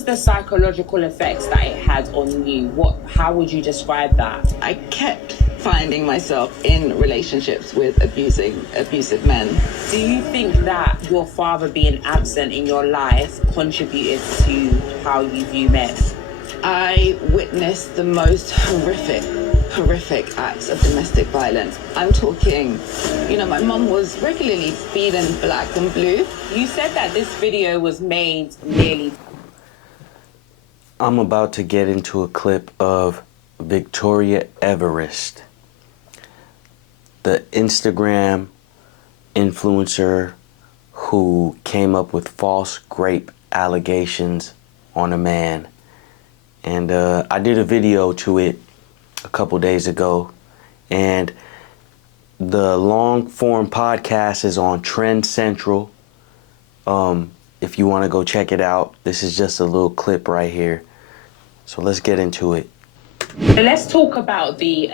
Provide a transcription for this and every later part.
was the psychological effects that it had on you? How would you describe that? I kept finding myself in relationships with abusive men. Do you think that your father being absent in your life contributed to how you view men? I witnessed the most horrific acts of domestic violence. I'm talking, my mum was regularly beaten black and blue. You said that this video was made nearly... I'm about to get into a clip of Victoria Everest, the Instagram influencer who came up with false rape allegations on a man. And I did a video to it a couple days ago, and the long form podcast is on Trend Central. If you want to go check it out, this is just a little clip right here. So let's get into it. Let's talk about the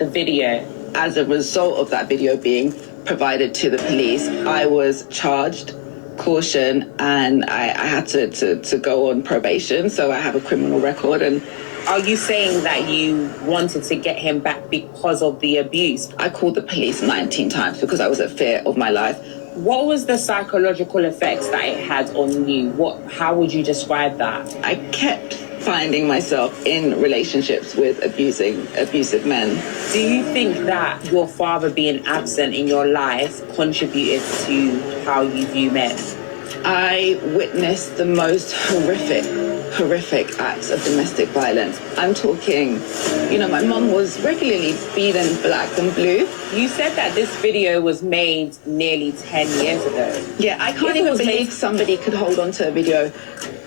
video. As a result of that video being provided to the police, I was charged, caution, and I had to go on probation, so I have a criminal record. And are you saying that you wanted to get him back because of the abuse? I called the police 19 times because I was at fear of my life. What was the psychological effects that it had on you? How would you describe that? I kept finding myself in relationships with abusive men. Do you think that your father being absent in your life contributed to how you view men? I witnessed the most horrific acts of domestic violence. I'm talking, my mum was regularly beaten black and blue. You said that this video was made nearly 10 years ago. Yeah, I can't even believe somebody could hold on to a video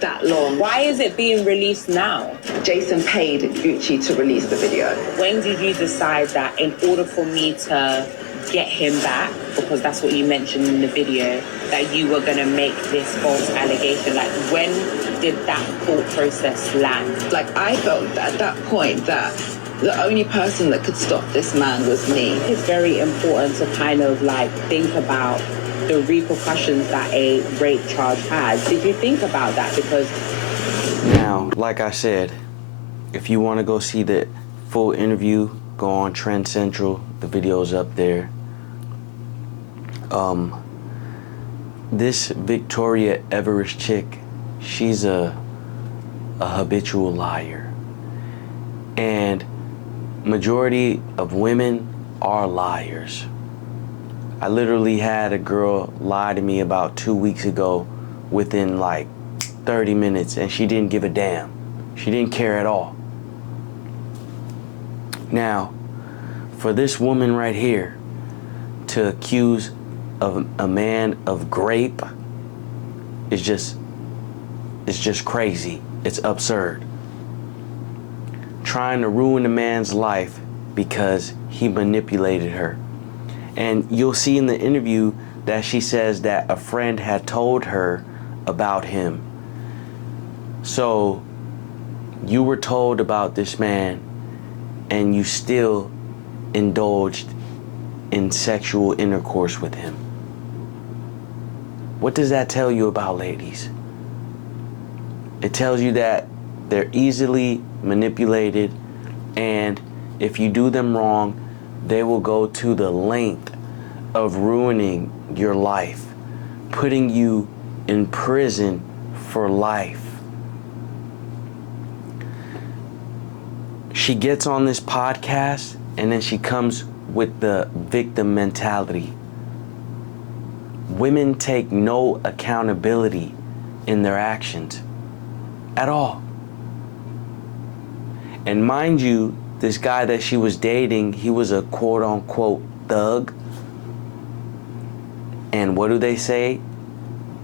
that long. Why is it being released now? Jason paid Gucci to release the video. When did you decide that in order for me to get him back, because that's what you mentioned in the video, that you were going to make this false allegation? Like, when did that thought process land? Like, I felt at that point that the only person that could stop this man was me. It's very important to kind of think about the repercussions that a rape charge has. Did you think about that? Because now, like I said, if you want to go see the full interview, go on Trend Central. The video's up there. This Victoria Everest chick, she's a habitual liar. And majority of women are liars. I literally had a girl lie to me about 2 weeks ago within 30 minutes, and she didn't give a damn. She didn't care at all. Now, for this woman right here to accuse of a man of rape is just crazy. It's absurd. Trying to ruin a man's life because he manipulated her. And you'll see in the interview that she says that a friend had told her about him. So you were told about this man and you still indulged in sexual intercourse with him. What does that tell you about ladies? It tells you that they're easily manipulated, and if you do them wrong, they will go to the length of ruining your life, putting you in prison for life. She gets on this podcast and then she comes with the victim mentality. Women take no accountability in their actions at all. And mind you, this guy that she was dating, he was a quote-unquote thug. And what do they say?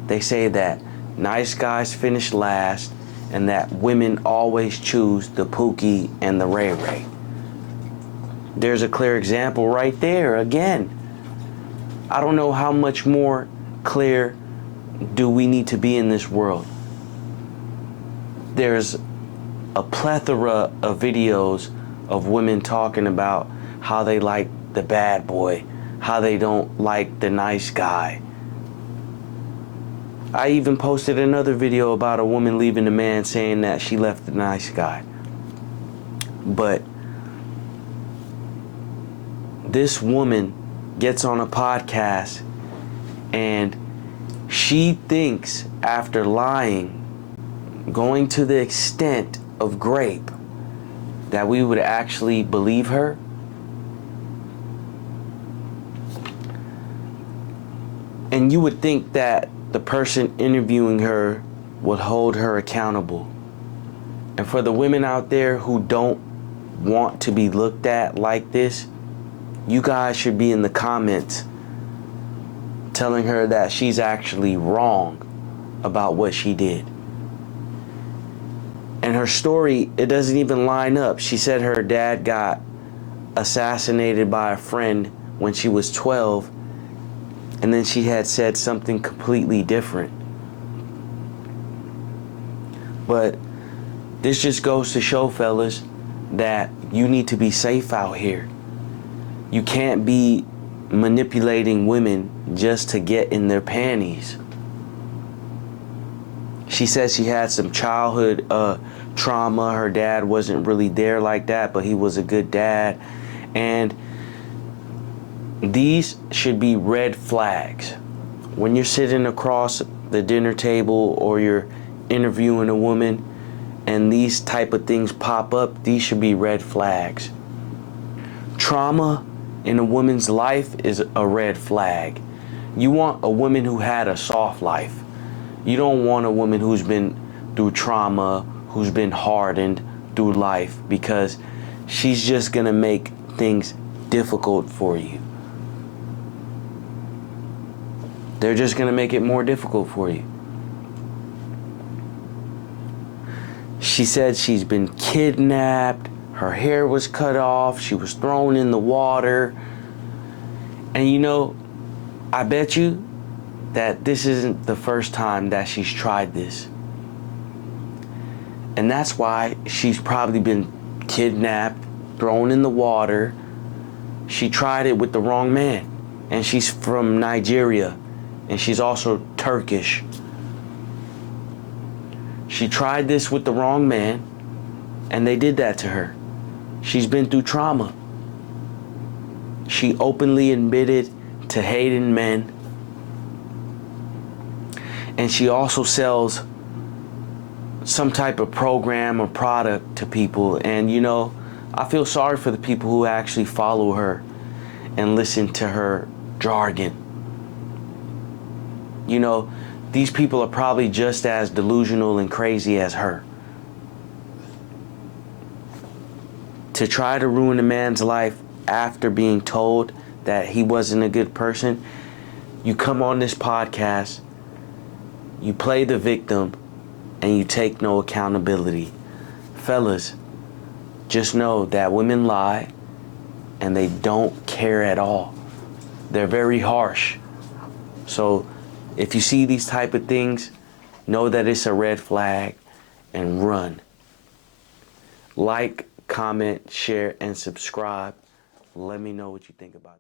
They say that nice guys finish last and that women always choose the Pookie and the Ray Ray. There's a clear example right there again. I don't know how much more clear do we need to be in this world. There's a plethora of videos of women talking about how they like the bad boy, how they don't like the nice guy. I even posted another video about a woman leaving a man saying that she left the nice guy. But this woman gets on a podcast and she thinks, after lying, going to the extent of rape, that we would actually believe her. And you would think that the person interviewing her would hold her accountable. And for the women out there who don't want to be looked at like this, you guys should be in the comments telling her that she's actually wrong about what she did. And her story, it doesn't even line up. She said her dad got assassinated by a friend when she was 12, and then she had said something completely different. But this just goes to show, fellas, that you need to be safe out here. You can't be manipulating women just to get in their panties. She says she had some childhood trauma. Her dad wasn't really there like that, but he was a good dad. And these should be red flags. When you're sitting across the dinner table or you're interviewing a woman and these type of things pop up, these should be red flags. Trauma in a woman's life is a red flag. You want a woman who had a soft life. You don't want a woman who's been through trauma, who's been hardened through life, because she's just gonna make things difficult for you. They're just gonna make it more difficult for you. She said she's been kidnapped, her hair was cut off, she was thrown in the water. And you know, I bet you that this isn't the first time that she's tried this. And that's why she's probably been kidnapped, thrown in the water. She tried it with the wrong man. And she's from Nigeria. And she's also Turkish. She tried this with the wrong man, and they did that to her. She's been through trauma. She openly admitted to hating men. And she also sells some type of program or product to people. And you know, I feel sorry for the people who actually follow her and listen to her jargon. You know, these people are probably just as delusional and crazy as her. To try to ruin a man's life after being told that he wasn't a good person, you come on this podcast, you play the victim, and you take no accountability. Fellas, just know that women lie and they don't care at all. They're very harsh. So if you see these type of things, know that it's a red flag and run. Like, comment, share, and subscribe. Let me know what you think about it.